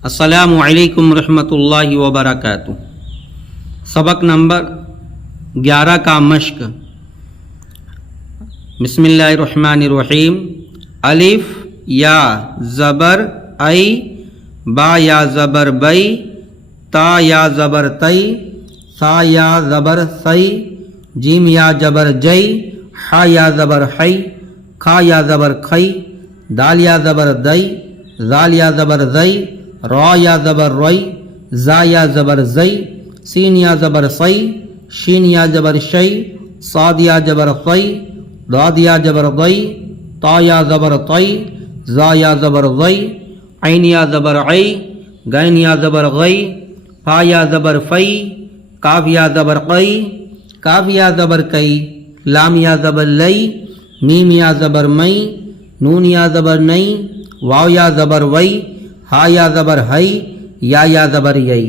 अस्सलामु अलैकुम रहमतुल्लाहि व बरकातुहू। सबक नंबर 11 का मश्क। बिस्मिल्लाहिर्रहमानिर्रहीम। अलिफ या ज़बर आई, बा या ज़बर बई, ता या ज़बर तई, सा या ज़बर सई, जीम या ज़बर जई, हा या ज़बर हई, खा या ज़बर खई, दाल या ज़बर दई, जाल या ज़बर जई, रॉ या ज़बर रई, जा या ज़बर जई, सीन या ज़बर सई, शीन या ज़बर शई, साद या ज़बर क़ई, दाद या ज़बर दई, ता या ज़बर तई, जा या ज़बर ज़ई, ऐन या ज़बर ऐ, गैन या ज़बर गई, फा या ज़बर फ़ई, काफ या ज़बर क़ई, काफ या ज़बर कई, लाम या ज़बर लई, मीम या ज़बर मई, नून या ज़बर नई, वाव या ज़बर वई, हा या ज़बर हई, या ज़बर यई।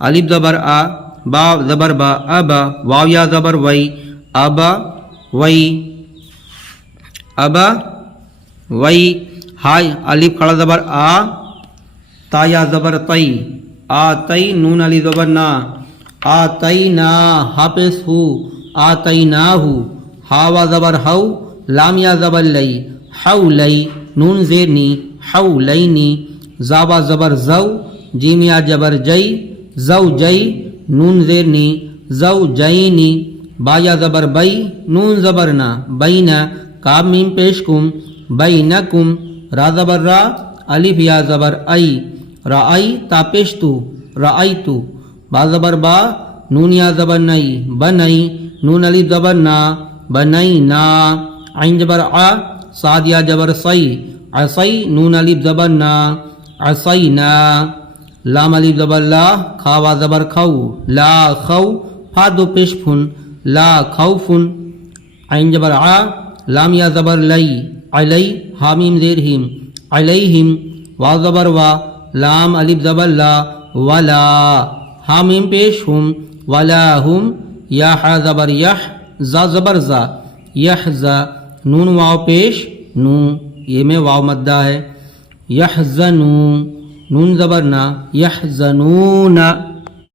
अलिफ ज़बर आ, बा ज़बर बा, अबा, वाव या ज़बर वई, अबा वई, अबा वई, हाय अलिफ खड़ा ज़बर आ, ता या ज़बर तई, आ तई, नून अली ज़बर ना, आ तई ना, हाफिज़ हु, आ तई ना हु, हावा ज़बर हऊ, लाम या ज़बर लई, हऊ लई, नून ज़ेरनी, हऊ लईनी, ज़ाबा ज़बर ज़ऊ, जीम या ज़बर जई, ज़ऊ जई, नून ज़ेरनी, ज़ऊ जईनी, बा या ज़बर बई, नून ज़बर ना, बैना, काब मीम पेशकुम, बैनकुम, रा ज़बर रा, अलिफ या ज़बर आई, राई, ता पेशतु, राईतु, बा ज़बर बा, नून या ज़बर नई, बनई, नून अलिफ ज़बर ना, बनई ना, ऐन ज़बर आ, साद या ज़बर सई, असई, नून अलिफ ज़बर ना, असई ना, लाम अलिफ ज़बर ला, खावा ज़बर खऊ, ला खऊ, फा दो पेश फुन, ला खौफुन, ऐन ज़बर आ, लाम या ज़बर लई, अलई, हामीम ज़ेर हिम, अलैहिम, वा ज़बर वा, लाम अलिफ ज़बर ला, वला, हामीम पेश हुम, वला हुम, या हा ज़बर यह, जा ज़बर जा, यह जा, नून वाव पेश नू, ये में वाव मद्दा है, यहज़नू, नून ज़बर ना, यहज़नूना।